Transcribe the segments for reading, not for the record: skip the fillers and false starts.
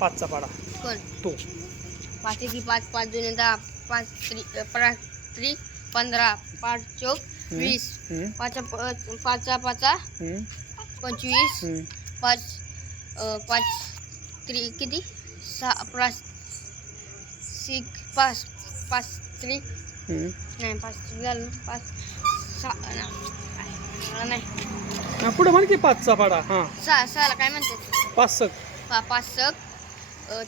पाचचा पाडा कोण तू. 5 एकी 5, 5 दुने 10, 5 त्रिक 15, 5 चौक 20, 5 पाचा 25, 5 त्रिक किती 6 5 त्रिक नाही 5 त्रिक झालं 5 6 नाही पुढे म्हण की पाचचा पाडा. हां 6ला काय म्हणतात 5 सक. 5 सक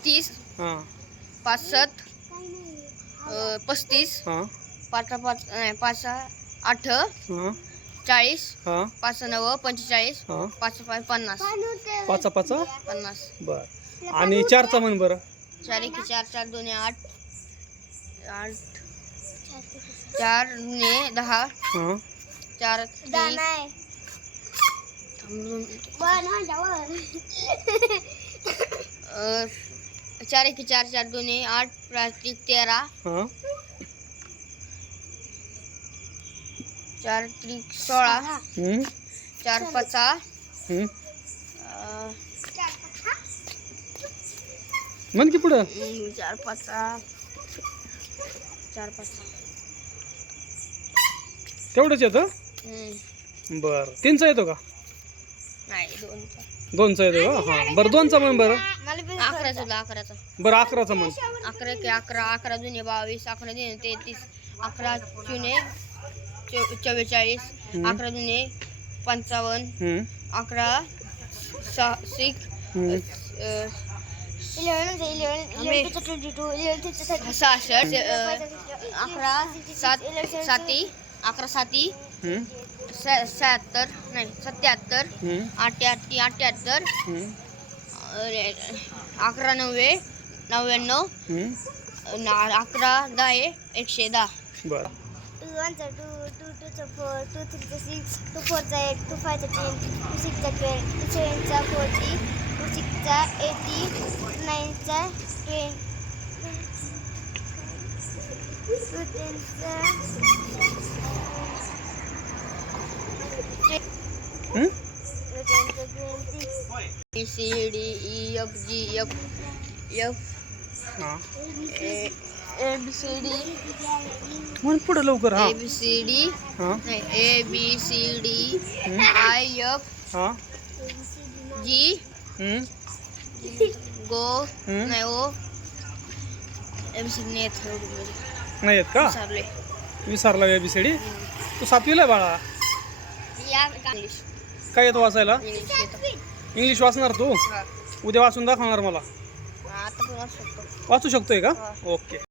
30, हां 5 7 35, हां 5 नाही 5 8 हां 40, हां 5 9 45, हां 5 5 50, पाचा 50. बर. आणि 4चा म्हण बरं. 4 एकी 4, 4 दुने 8, 4 दुने 10, हां 4 4 एकी 4, 4 दुने 8, 5 त्रिक 13, हां 4 त्रिक 16, 4 पाचा म्हण की पुढं. 4 पाचा 4 पाचा तेवढंच येतं. बरं 3चा येतो का. नाही 2चा 2चा येतो का. हां बरं 2चा म्हण बरं. 11चा बरं 11चा म्हण. 11 एके 11, 11 दुने 22, 11 दुने 33, 11 चुने 44, 11 दुने 55, 11 6 11 7 11 7 76 नाही 77, 88, 11 9 99, 11 10 110. बरं 2 1 2 2 2 4 2 3 6 2 4 8 2 5 10 2 6 12 2 7 40 2 6 80 2 9 20 2 B C D E F G F हां A B C D म्हण पुढं लवकर. हां A B C D हां नाही A B C D I F हां G गो नाही ओ ABCD नाही नाही येत का. विसरले. विसरला ABCD. तू 7वीला आहे बाळा. या इंग्लिश काय येतो वाचायला. येतं. इंग्लिश वाचणार तू. हा. उद्या वाचून दाखवणार मला. आता पण वाचू शकतो. वाचू शकतोय का. हा. ओके.